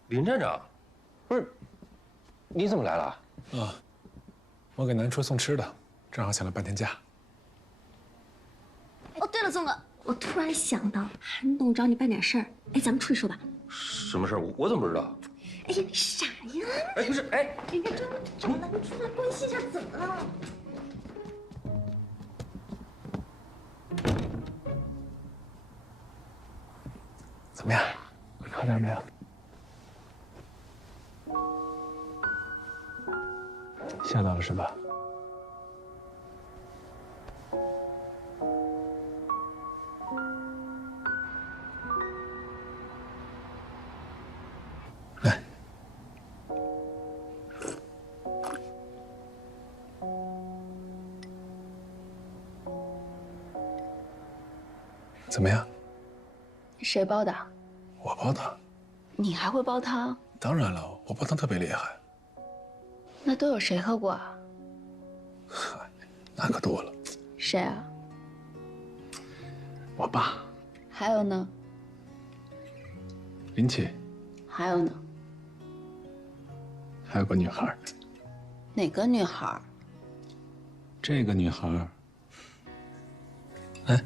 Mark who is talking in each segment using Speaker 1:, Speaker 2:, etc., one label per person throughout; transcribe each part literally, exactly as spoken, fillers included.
Speaker 1: 林站长，不是，你怎么来了？
Speaker 2: 啊，我给南初送吃的，正好请了半天假。
Speaker 3: 哦，对了，宗哥，我突然想到，韩董找你办点事儿，哎，咱们出去说吧。
Speaker 1: 什么事儿？我我怎么不知道？
Speaker 3: 哎呀，你傻呀！
Speaker 1: 哎，不是，哎，
Speaker 3: 人家专门找南初来关心一下，怎么了？
Speaker 2: 怎么样？好点没有？吓到了是吧？来，怎么样？
Speaker 4: 谁煲的？
Speaker 2: 我煲的。
Speaker 4: 你还会煲汤？
Speaker 2: 当然了，我煲汤特别厉害。
Speaker 4: 那都有谁喝过啊？
Speaker 2: 嗨，那可多了。
Speaker 4: 谁啊？
Speaker 2: 我爸。
Speaker 4: 还有呢？
Speaker 2: 林奇。
Speaker 4: 还有呢？
Speaker 2: 还有个女孩。
Speaker 4: 哪个女孩？
Speaker 2: 这个女孩。哎。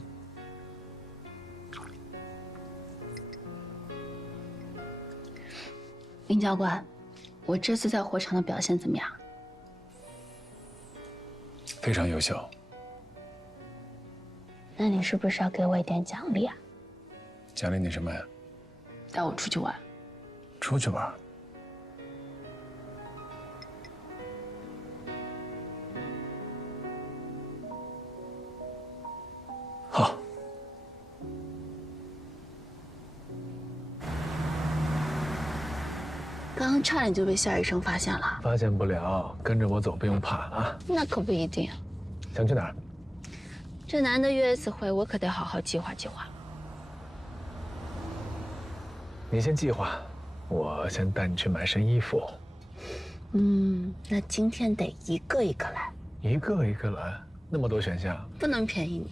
Speaker 4: 林教官，我这次在火场的表现怎么样？
Speaker 2: 非常优秀。
Speaker 4: 那你是不是要给我一点奖励啊？
Speaker 2: 奖励你什么呀？
Speaker 4: 带我出去玩。
Speaker 2: 出去玩。好。
Speaker 4: 刚刚差点就被夏医生发现了。
Speaker 2: 发现不了，跟着我走，不用怕啊。
Speaker 4: 那可不一定。
Speaker 2: 想去哪儿？
Speaker 4: 这难得约一次会，我可得好好计划计划。
Speaker 2: 你先计划，我先带你去买身衣服。
Speaker 4: 嗯，那今天得一个一个来。
Speaker 2: 一个一个来，那么多选项，
Speaker 4: 不能便宜你。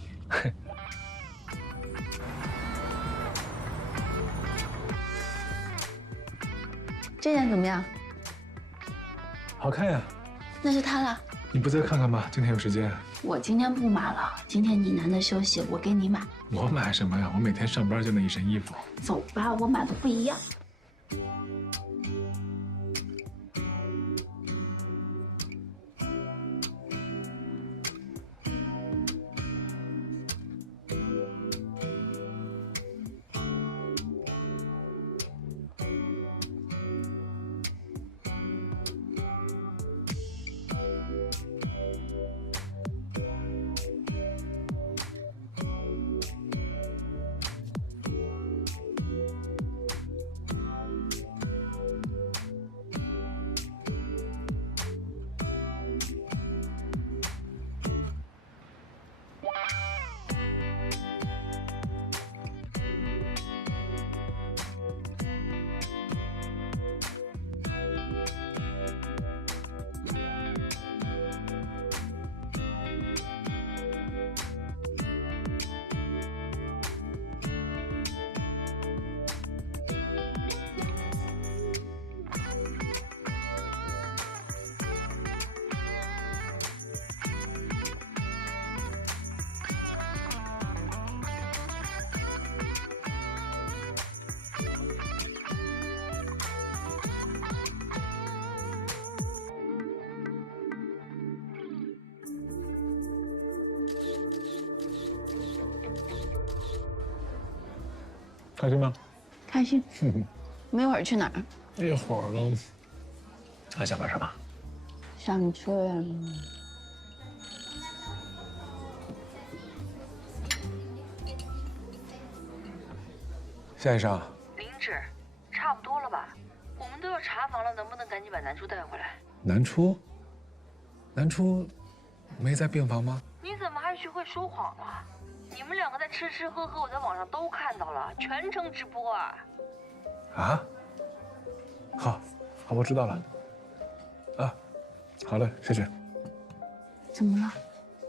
Speaker 4: 这件怎么样？
Speaker 2: 好看呀。
Speaker 4: 那就它了。
Speaker 2: 你不再看看吗？今天有时间。
Speaker 4: 我今天不买了，今天你难得休息，我给你买。
Speaker 2: 我买什么呀？我每天上班就那一身衣服。
Speaker 4: 走吧，我买的不一样。
Speaker 2: 开心吗？
Speaker 4: 开心。我们一会儿去哪儿？
Speaker 2: 一会儿呢？还想干什么？
Speaker 4: 想去。
Speaker 2: 夏医生。
Speaker 5: 林志，差不多了吧？我们都要查房了，能不能赶紧把南初带回来？
Speaker 2: 南初？南初没在病房吗？
Speaker 5: 你怎么还学会说谎了？你们两个在吃吃喝喝，我在网上都看到了，全程直播啊！
Speaker 2: 啊？好，好，我知道了。啊，好嘞，谢谢。
Speaker 4: 怎么了？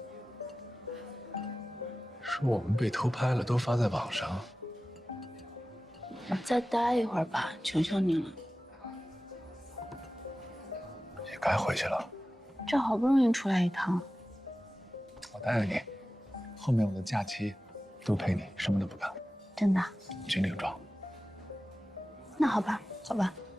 Speaker 2: 说我们被偷拍了，都发在网上。
Speaker 4: 再待一会儿吧，求求你了。
Speaker 2: 也该回去了。
Speaker 4: 这好不容易出来一趟，
Speaker 2: 我答应你，后面我的假期都陪你，什么都不干。
Speaker 4: 真的？
Speaker 2: 军令状。
Speaker 4: 那好吧，好吧。